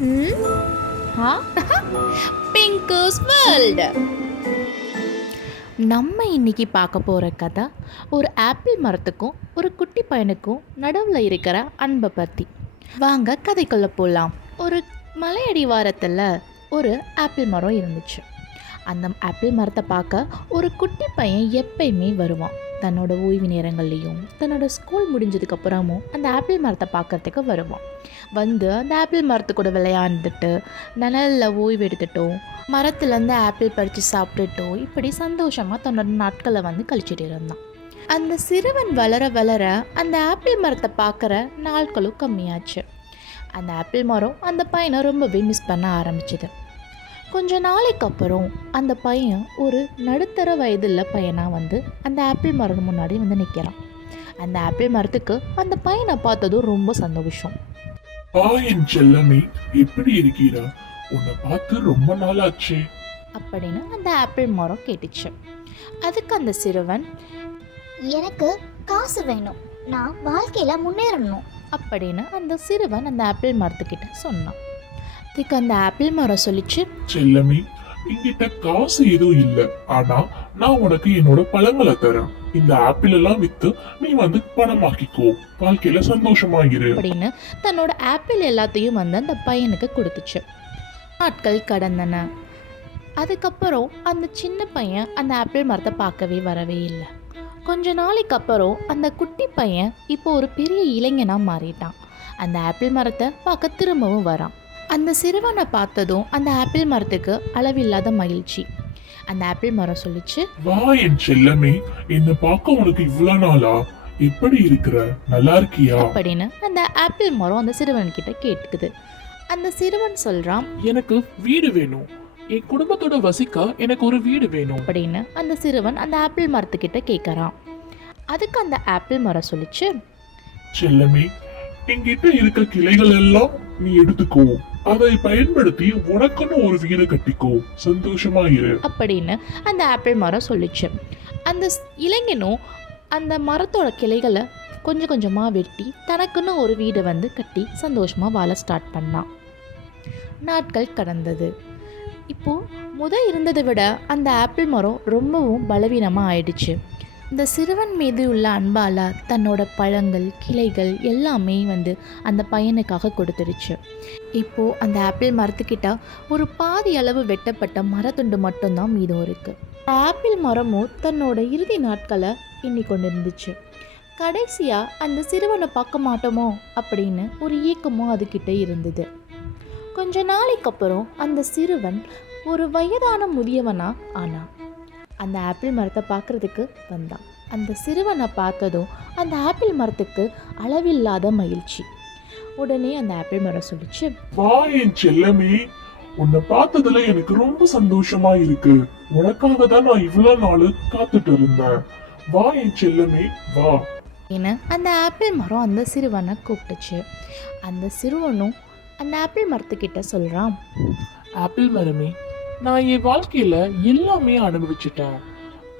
ம் ஆ பிங்கூஸ் வேர்ல்டு. நம்ம இன்னைக்கு பார்க்க போகிற கதை ஒரு ஆப்பிள் மரத்துக்கும் ஒரு குட்டி பையனுக்கும் நடுவில் இருக்கிற அன்பை பற்றி. வாங்க கதைக்குள்ளே போகலாம். ஒரு மலையடிவாரத்தில் ஒரு ஆப்பிள் மரம் இருந்துச்சு. அந்த ஆப்பிள் மரத்தை பார்க்க ஒரு குட்டி பையன் எப்பயுமே வருவான். தன்னோட ஓய்வு நேரங்கள்லேயும் தன்னோட ஸ்கூல் முடிஞ்சதுக்கப்புறமும் அந்த ஆப்பிள் மரத்தை பார்க்குறதுக்கு வருவான். வந்து அந்த ஆப்பிள் மரத்து கூட விளையாண்டுட்டு நிழலில் ஓய்வு எடுத்துட்டோம், மரத்துலேருந்து ஆப்பிள் பறித்து சாப்பிட்டுட்டோ இப்படி சந்தோஷமாக தன்னோட நாட்களை வந்து கழிச்சிட்டு இருந்தான். அந்த சிறுவன் வளர வளர அந்த ஆப்பிள் மரத்தை பார்க்குற நாட்களும் கம்மியாச்சு. அந்த ஆப்பிள் மரம் அந்த பையனை ரொம்பவே மிஸ் பண்ண ஆரம்பிச்சுது. கொஞ்ச நாளைக்கு அப்புறம் அந்த பையன் ஒரு நடுத்தர வயதுள்ள பையனாக வந்து அந்த ஆப்பிள் மரம் முன்னாடி வந்து நிற்கிறான். அந்த ஆப்பிள் மரத்துக்கு அந்த பையனை பார்த்ததும் ரொம்ப சந்தோஷம். என் செல்லமே, எப்படி இருக்கிறா? உன்னை பார்த்து ரொம்ப நாள் ஆச்சு அப்படின்னு அந்த ஆப்பிள் மரம் கேட்டுச்சு. அதுக்கு அந்த சிறுவன், எனக்கு காசு வேணும், நான் வாழ்க்கையில முன்னேறணும் அப்படின்னு அந்த சிறுவன் அந்த ஆப்பிள் மரத்துக்கிட்ட சொன்னான். அதுக்கு அந்த ஆப்பிள் மரம் சொல்லிச்சு, செல்லமே, என்கிட்ட காசு எதுவும் இல்ல, ஆனா நான் உனக்கு என்னோட பழங்களை தரேன். இந்த ஆப்பிள் எல்லாம் வித்து நீ வந்து பணமாக்கிக்கோ, வாழ்க்கையில சந்தோஷமாயிரு அப்படின்னு தன்னோட ஆப்பிள் எல்லாத்தையும் வந்து அந்த பையனுக்கு கொடுத்துச்சு. நாட்கள் கடந்தன. அதுக்கப்புறம் அந்த சின்ன பையன் அந்த ஆப்பிள் மரத்தை பார்க்கவே வரவே இல்லை. கொஞ்ச நாளைக்கு அப்புறம் அந்த குட்டி பையன் இப்போ ஒரு பெரிய இளைஞனாக மாறிட்டான். அந்த ஆப்பிள் மரத்தை பார்க்க திரும்பவும் வரான். அந்த சிறுவனை பார்த்ததும் அந்த ஆப்பிள் மரத்துக்கு அளவில்லாத மகிழ்ச்சி. அந்த ஆப்பிள் மரம் சொல்லிச்சு, வா என் செல்லமே, என்ன பார்க்க உனக்கு இவ்வளவு நாளா? எப்படி இருக்கிற? நல்லா இருக்கியா? அப்படின்னு அந்த ஆப்பிள் மரம் அந்த சிறுவன் கிட்ட கேட்டுக்குது. அந்த சிறுவன் சொல்றான், எனக்கு வீடு வேணும், என் குடும்பத்தோட வசிக்க எனக்கு ஒரு வீடு வேணும் அப்படின்னு அந்த சிறுவன் அந்த ஆப்பிள் மரத்துக்கிட்ட கேட்கறான். அதுக்கு அந்த ஆப்பிள் மரம் சொல்லிச்சு, செல்லமே, என்கிட்ட இருக்க கிளைகள் எல்லாம் நீ எடுத்துக்கோ, அதை பயன்படுத்தி உனக்குன்னு ஒரு வீடு கட்டிக்கோ, சந்தோஷமா இரு அப்படின்னு அந்த ஆப்பிள் மரம் சொல்லிச்சு. அந்த இளைஞனும் அந்த மரத்தோட கிளைகளை கொஞ்சம் கொஞ்சமாக வெட்டி தனக்குன்னு ஒரு வீடை வந்து கட்டி சந்தோஷமாக வாழ ஸ்டார்ட் பண்ணான். நாட்கள் கடந்தது. இப்போது இருந்ததை விட அந்த ஆப்பிள் மரம் ரொம்பவும் பலவீனமாக ஆயிடுச்சு. இந்த சிறுவன் மீது உள்ள அன்பால் தன்னோட பழங்கள், கிளைகள் எல்லாமே வந்து அந்த பையனுக்காக கொடுத்துருச்சு. இப்போது அந்த ஆப்பிள் மரத்துக்கிட்ட ஒரு பாதி அளவு வெட்டப்பட்ட மரத்துண்டு மட்டும்தான் மீதம் இருக்குது. ஆப்பிள் மரமும் தன்னோட இறுதி நாட்களை எண்ணிக்கொண்டு இருந்துச்சு. கடைசியாக அந்த சிறுவனை பார்க்க மாட்டோமோ அப்படின்னு ஒரு ஏக்கமும் அதுக்கிட்ட இருந்தது. கொஞ்ச நாளைக்கு அப்புறம் அந்த சிறுவன் ஒரு வயதான முதியவனா ஆனான். அந்த ஆப்பிள் மரத்தை பார்க்கறதுக்கு வந்தான். அந்த சிறுவனை பார்த்ததும் அந்த ஆப்பிள் மரத்துக்கு அளவில்லாத மகிழ்ச்சி. உடனே அந்த ஆப்பிள் மரம் சொல்லிச்சு, வா என் செல்லமே, உன்னை பார்த்ததுல எனக்கு ரொம்ப சந்தோஷமா இருக்கு. உனக்காக தான் நான் இவ்வளவு நாள் காத்துட்டு இருந்தேன். வா என் செல்லமே, வா ஏன்னு அந்த ஆப்பிள் மரம் அந்த சிறுவனை கூப்பிட்டுச்சு. அந்த சிறுவனும் அந்த ஆப்பிள் மரத்துக்கிட்ட சொல்றான், ஆப்பிள் மரமே, நான் என் வாழ்க்கையில எல்லாமே அனுபவிச்சுட்டேன்.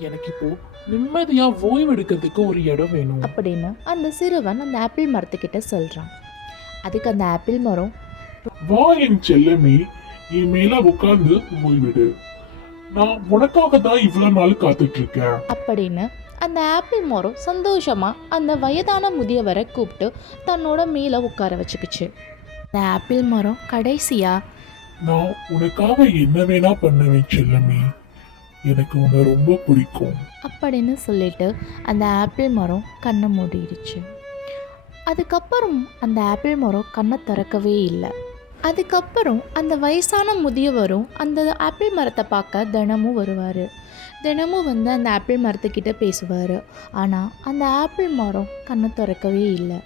எனக்கு இப்போ நிம்மதியா ஓய்வு எடுக்கிறதுக்கு ஒரு இடம் வேணும் அப்படின்னு அந்த சிறுவன் அந்த ஆப்பிள் மரத்துக்கிட்ட சொல்றான். அதுக்கு அந்த ஆப்பிள் மரம், வா என் செல்லமே, என் மேல உட்கார்ந்து ஓய்விடு. நான் உனக்காக தான் இவ்வளவு நாள் காத்துட்டு இருக்கேன் அப்படின்னு அந்த ஆப்பிள் மரம் சந்தோஷமா அந்த வயதான முதியவரை கூப்பிட்டு தன்னோட மேல உட்கார வச்சுக்கிச்சு. அந்த ஆப்பிள் மரம் கடைசியா, நான் உனக்காக என்ன வேணா பண்ணுவேன் செல்லமே, எனக்கு உன்னை ரொம்ப பிடிக்கும் அப்படின்னு சொல்லிட்டு அந்த ஆப்பிள் மரம் கண்ணை மூடிடுச்சு. அதுக்கப்புறம் அந்த ஆப்பிள் மரம் கண்ணை திறக்கவே இல்லை. அதுக்கப்புறம் அந்த வயசான முதியவரும் அந்த ஆப்பிள் மரத்தை பார்க்க தினமும் வருவார். தினமும் வந்து அந்த ஆப்பிள் மரத்துக்கிட்ட பேசுவார். ஆனால் அந்த ஆப்பிள் மரம் கண்ணை திறக்கவே இல்லை.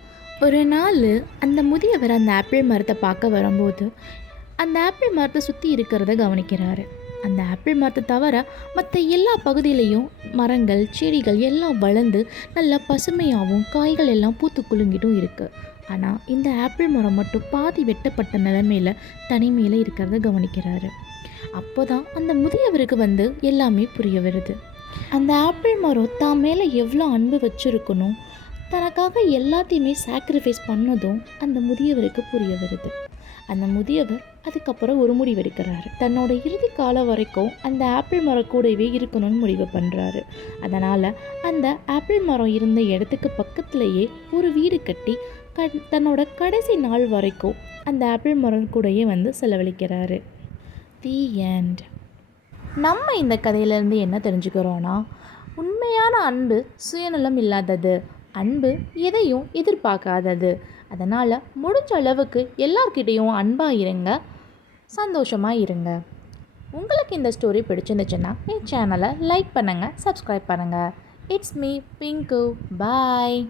ஒரு நாள் அந்த முதியவர் அந்த ஆப்பிள் மரத்தை பார்க்க வரும்போது அந்த ஆப்பிள் மரத்தை சுற்றி இருக்கிறத கவனிக்கிறாரு. அந்த ஆப்பிள் மரத்தை தவிர மற்ற எல்லா பகுதியிலையும் மரங்கள், செடிகள் எல்லாம் வளர்ந்து நல்லா பசுமையாகவும் காய்கள் எல்லாம் பூத்து குலுங்கிட்டும் இருக்குது. ஆனால் இந்த ஆப்பிள் மரம் மட்டும் பாதி வெட்டப்பட்ட நிலைமையில் தனிமையில் இருக்கிறத கவனிக்கிறாரு. அப்போ தான் அந்த முதியவருக்கு வந்து எல்லாமே புரிய வருது. அந்த ஆப்பிள் மரம் தான் மேலே எவ்வளோ அன்பு வச்சுருக்கணும், தனக்காக எல்லாத்தையுமே சாக்ரிஃபைஸ் பண்ணதும் அந்த முதியவருக்கு புரிய வருது. அந்த முதியவர் அதுக்கப்புறம் ஒரு முடிவெடுக்கிறாரு. தன்னோட இறுதி காலம் வரைக்கும் அந்த ஆப்பிள் மரம் கூடவே இருக்கணும்னு முடிவு பண்ணுறாரு. அதனால் அந்த ஆப்பிள் மரம் இருந்த இடத்துக்கு பக்கத்துலேயே ஒரு வீடு கட்டி தன்னோட கடைசி நாள் வரைக்கும் அந்த ஆப்பிள் மரம் கூடயே வந்து செலவழிக்கிறாரு. The end. நம்ம இந்த கதையிலேருந்து என்ன தெரிஞ்சுக்கிறோன்னா, உண்மையான அன்பு சுயநலம் இல்லாதது, அன்பு எதையும் எதிர்பார்க்காதது. அதனால் முடிஞ்ச அளவுக்கு எல்லார்கிட்டேயும் அன்பாக இருங்க, சந்தோஷமாக இருங்க. உங்களுக்கு இந்த ஸ்டோரி பிடிச்சிருந்துச்சுன்னா என் சேனலை லைக் பண்ணுங்கள், சப்ஸ்கிரைப் பண்ணுங்கள். It's me pink. பாய்.